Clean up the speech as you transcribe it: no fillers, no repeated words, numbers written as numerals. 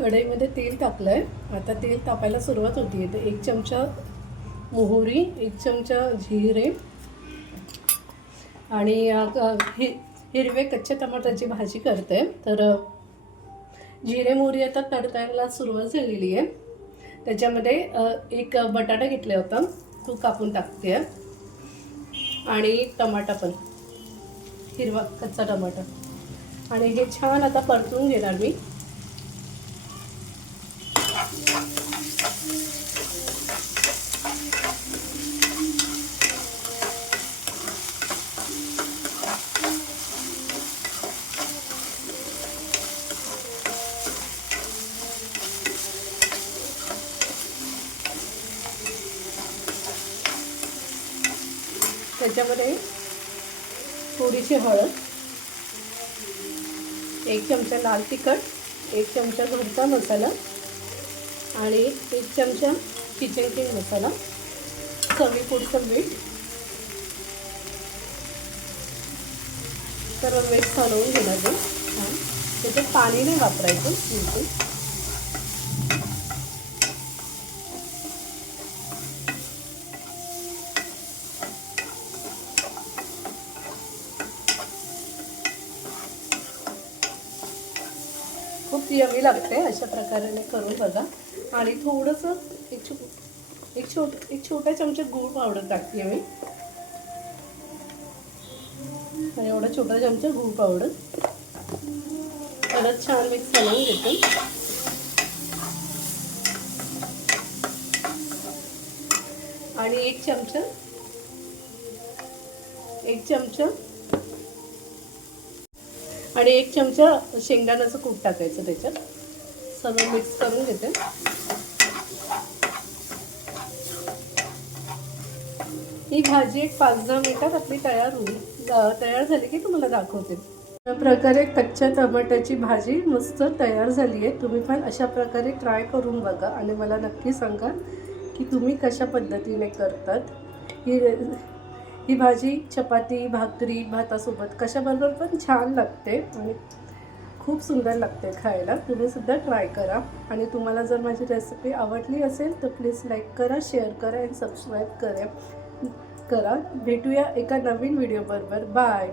कढईमध्ये तेल टाकलं आहे. आता तेल तापायला सुरुवात होती आहे. तर 1 चमचा मोहरी, 1 चमचा जिरे आणि हिरवे कच्च्या टमाट्याची भाजी करते. तर जिरे मोहरी आता तडकायला सुरुवात झालेली आहे. त्याच्यामध्ये एक बटाटा घेतला होता, तो कापून टाकते आणि टमाटा पण, हिरवा कच्चा टमाटा, आणि हे छान आता परतून घेणार मी. त्याच्यामध्ये थोडीशी हळद, 1 चमचा लाल तिखट, 1 चमचा घरचा मसाला आणि 1 चमचा किचन किंग मसाला, चवीपुरतं मीठ, सर्व मिक्स हलवून घेणार. त्याच्यात पाणी नाही वापरायचं बिलकुल. खूप यमी लागते, अशा प्रकारे करून बघा. आणि थोडंसं एक छोटा चमचा गूळ पावडर टाकते मी, आणि एवढा छोटा चमचा गूळ पावडर. परत छान मिक्स करून घेते. आणि एक चमचा आणि 1 चमचा शेंगदाण्याचं कूट टाकायचं त्याच्यात. सर्व मिक्स करून घेते. ही भाजी एक 5-10 मिनिटात आपली तयार झाली की तुम्हाला दाखवते. अशा प्रकारे कच्च्या टमाट्याची भाजी मस्त तयार झाली आहे. तुम्ही पण अशा प्रकारे ट्राय करून बघा आणि मला नक्की सांगा की तुम्ही कशा पद्धतीने करतात. ही भाजी चपाती, भाकरी, भातासोबत कशाबरोबर पण छान लागते आणि खूप सुंदर लागते खायला. तुम्ही सुद्धा ट्राय करा. आणि तुम्हाला जर माझी रेसिपी आवडली असेल तर प्लीज लाईक करा, शेअर करा आणि सबस्क्राईब करा. भेटूया एका नवीन व्हिडिओ बरोबर. बाय.